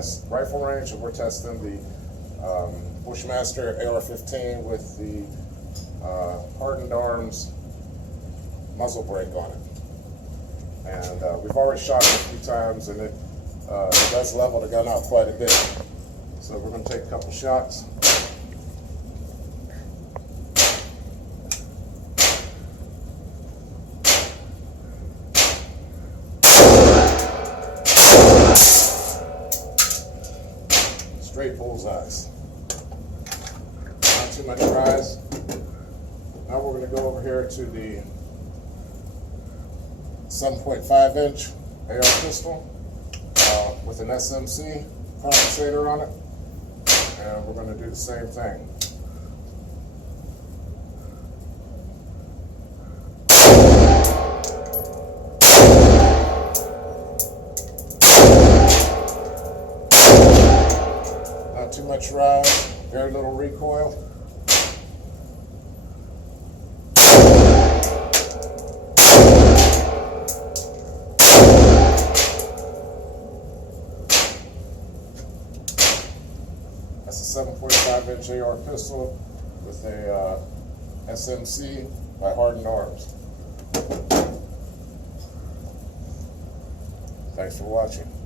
test rifle range, and we're testing the Bushmaster AR-15 with the Hardened Arms muzzle brake on it. And we've already shot it a few times, and it does level the gun out quite a bit. So we're going to take a couple shots. Straight bullseyes. Not too much rise. Now we're going to go over here to the 7.5 inch AR pistol with an SMC compensator on it, and we're going to do the same thing. Not too much rise, very little recoil. That's a 7.5 inch AR pistol with a SMC by Hardened Arms. Thanks for watching.